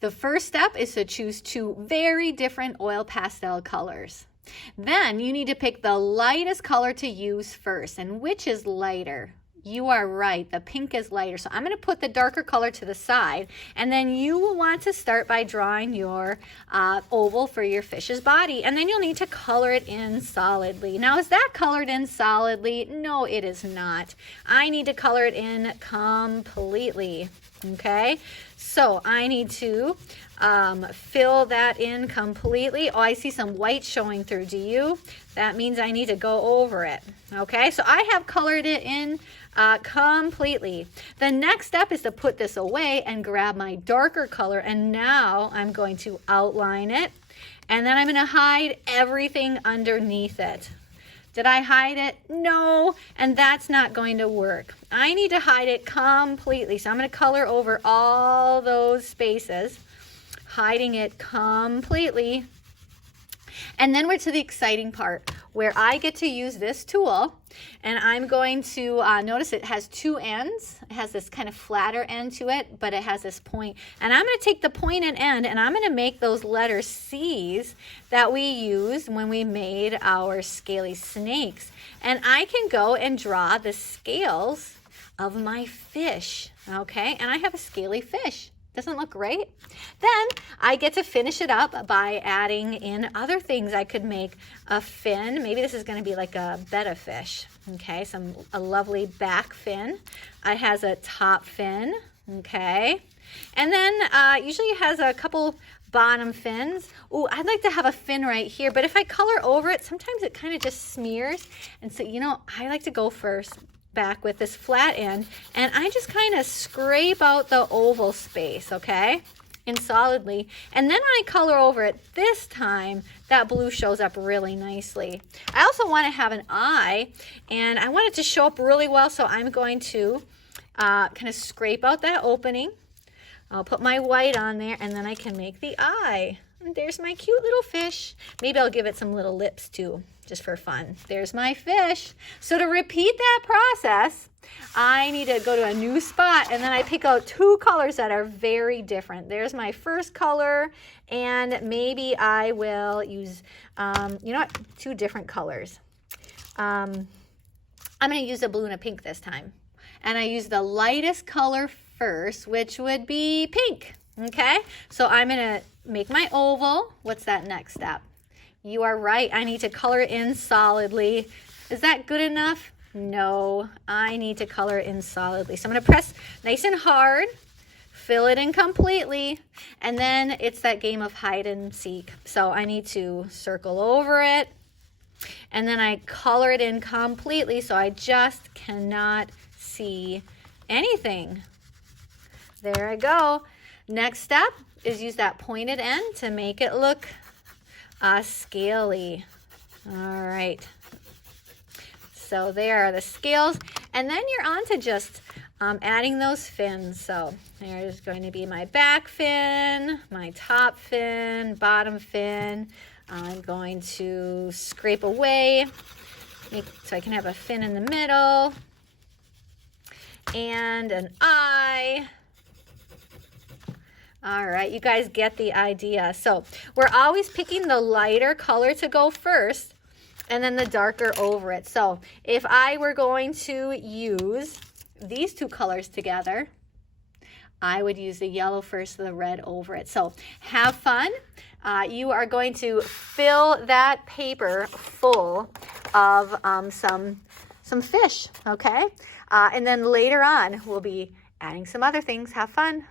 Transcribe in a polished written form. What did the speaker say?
The first step is to choose two very different oil pastel colors. Then you need to pick the lightest color to use first. And which is lighter? You are right, the pink is lighter. So I'm going to put the darker color to the side, and then you will want to start by drawing your oval for your fish's body, and then you'll need to color it in solidly. Now, is that colored in solidly? No, it is not. I need to color it in completely, okay? So I need to fill that in completely. Oh, I see some white showing through. Do you? That means I need to go over it. Okay, so I have colored it in completely. The next step is to put this away and grab my darker color, and now I'm going to outline it, and then I'm going to hide everything underneath it. Did I hide it? No, and that's not going to work. I need to hide it completely, so I'm going to color over all those spaces, hiding it completely. And then we're to the exciting part where I get to use this tool, and I'm going to notice it has two ends. It has this kind of flatter end to it, but it has this point. And I'm going to take the pointed end and I'm going to make those letter C's that we used when we made our scaly snakes. And I can go and draw the scales of my fish, okay? And I have a scaly fish. Doesn't look great? Then I get to finish it up by adding in other things. I could make a fin. Maybe this is going to be like a betta fish. Okay, a lovely back fin. It has a top fin. Okay, and then usually it has a couple bottom fins. Ooh, I'd like to have a fin right here, but if I color over it, sometimes it kind of just smears. And so, you know, I like to go back with this flat end, and I just kind of scrape out the oval space, okay, in solidly, and then when I color over it this time, that blue shows up really nicely. I also want to have an eye, and I want it to show up really well, so I'm going to kind of scrape out that opening. I'll put my white on there, and then I can make the eye. And there's my cute little fish. Maybe I'll give it some little lips too, just for fun. There's my fish. So to repeat that process, I need to go to a new spot, and then I pick out two colors that are very different. There's my first color, and maybe I will use, you know what, two different colors. I'm going to use a blue and a pink this time. And I use the lightest color first, which would be pink. Okay, so I'm going to make my oval. What's that next step? You are right. I need to color it in solidly. Is that good enough? No, I need to color it in solidly. So I'm going to press nice and hard, fill it in completely, and then it's that game of hide and seek. So I need to circle over it, and then I color it in completely so I just cannot see anything. There I go. Next step is use that pointed end to make it look scaly. All right. So there are the scales. And then you're on to just adding those fins. So there's going to be my back fin, my top fin, bottom fin. I'm going to scrape away so I can have a fin in the middle and an eye. All right, you guys get the idea. So we're always picking the lighter color to go first and then the darker over it. So if I were going to use these two colors together, I would use the yellow first, the red over it. So have fun. You are going to fill that paper full of some fish, okay? And then later on, we'll be adding some other things. Have fun.